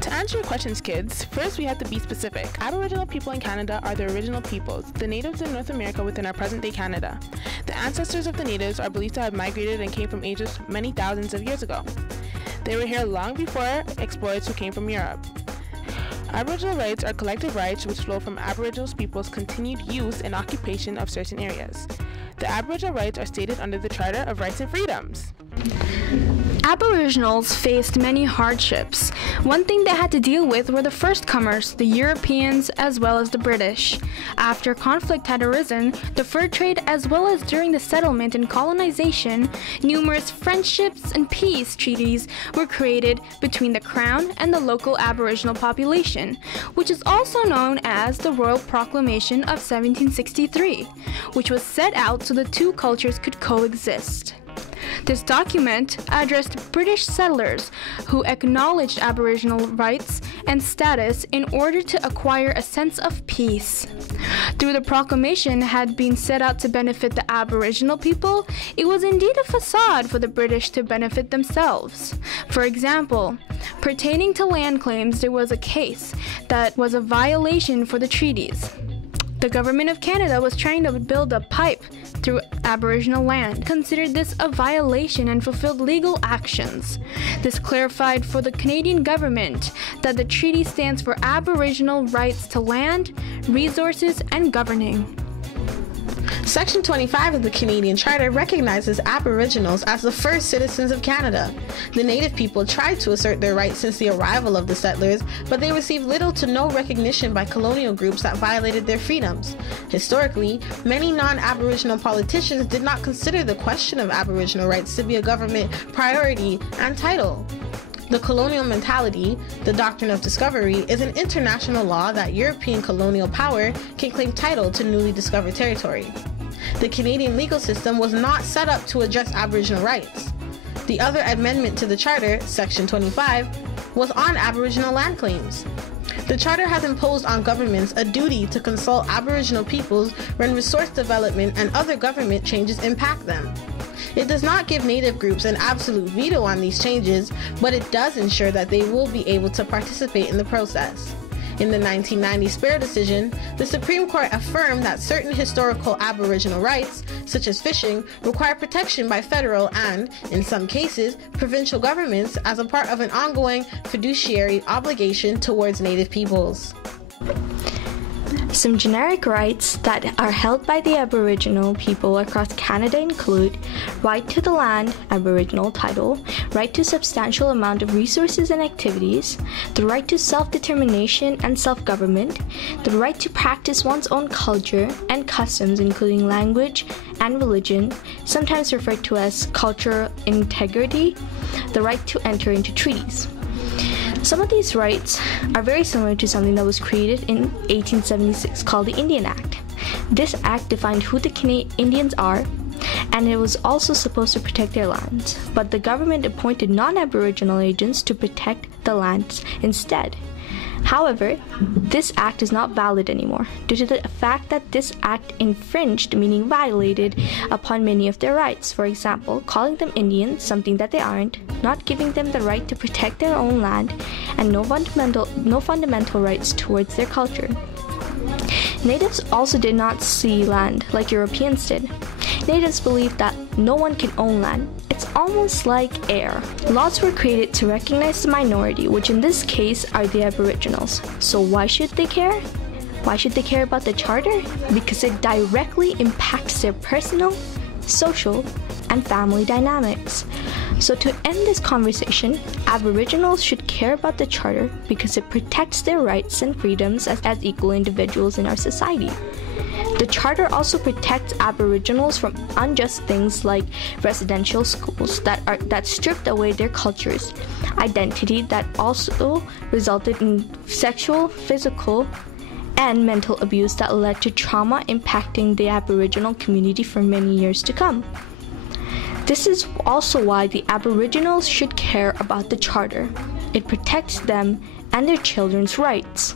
To answer your questions, kids, first we have to be specific. Aboriginal people in Canada are the original peoples, the natives in North America within our present-day Canada. The ancestors of the natives are believed to have migrated and came from ages many thousands of years ago. They were here long before explorers who came from Europe. Aboriginal rights are collective rights which flow from Aboriginal people's continued use and occupation of certain areas. The Aboriginal rights are stated under the Charter of Rights and Freedoms. Aboriginals faced many hardships. One thing they had to deal with were the first comers, the Europeans as well as the British. After conflict had arisen, the fur trade as well as during the settlement and colonization, numerous friendships and peace treaties were created between the Crown and the local Aboriginal population, which is also known as the Royal Proclamation of 1763, which was set out so the two cultures could coexist. This document addressed British settlers who acknowledged Aboriginal rights and status in order to acquire a sense of peace. Though the proclamation had been set out to benefit the Aboriginal people, it was indeed a facade for the British to benefit themselves. For example, pertaining to land claims, there was a case that was a violation for the treaties. The government of Canada was trying to build a pipe through Aboriginal land, considered this a violation and fulfilled legal actions. This clarified for the Canadian government that the treaty stands for Aboriginal rights to land, resources, and governing. Section 25 of the Canadian Charter recognizes Aboriginals as the first citizens of Canada. The Native people tried to assert their rights since the arrival of the settlers, but they received little to no recognition by colonial groups that violated their freedoms. Historically, many non-Aboriginal politicians did not consider the question of Aboriginal rights to be a government priority and title. The colonial mentality, the doctrine of discovery, is an international law that European colonial power can claim title to newly discovered territory. The Canadian legal system was not set up to address Aboriginal rights. The other amendment to the Charter, Section 25, was on Aboriginal land claims. The Charter has imposed on governments a duty to consult Aboriginal peoples when resource development and other government changes impact them. It does not give Native groups an absolute veto on these changes, but it does ensure that they will be able to participate in the process. In the 1990 Sparrow decision, the Supreme Court affirmed that certain historical Aboriginal rights, such as fishing, require protection by federal and, in some cases, provincial governments as a part of an ongoing fiduciary obligation towards Native peoples. Some generic rights that are held by the Aboriginal people across Canada include right to the land, Aboriginal title, right to substantial amount of resources and activities, the right to self-determination and self-government, the right to practice one's own culture and customs including language and religion, sometimes referred to as cultural integrity, the right to enter into treaties. Some of these rights are very similar to something that was created in 1876 called the Indian Act. This act defined who the Indians are, and it was also supposed to protect their lands, but the government appointed non-Aboriginal agents to protect the lands instead. However, this act is not valid anymore due to the fact that this act infringed, meaning violated, upon many of their rights. For example, calling them Indians, something that they aren't, not giving them the right to protect their own land, and no fundamental rights towards their culture. Natives also did not see land like Europeans did. Natives believed that no one can own land. It's almost like air. Laws were created to recognize the minority, which in this case are the Aboriginals. So why should they care? Why should they care about the Charter? Because it directly impacts their personal, social, and family dynamics. So to end this conversation, Aboriginals should care about the Charter because it protects their rights and freedoms as equal individuals in our society. The Charter also protects Aboriginals from unjust things like residential schools that stripped away their cultures, identity, that also resulted in sexual, physical, and mental abuse that led to trauma impacting the Aboriginal community for many years to come. This is also why the Aboriginals should care about the Charter. It protects them and their children's rights.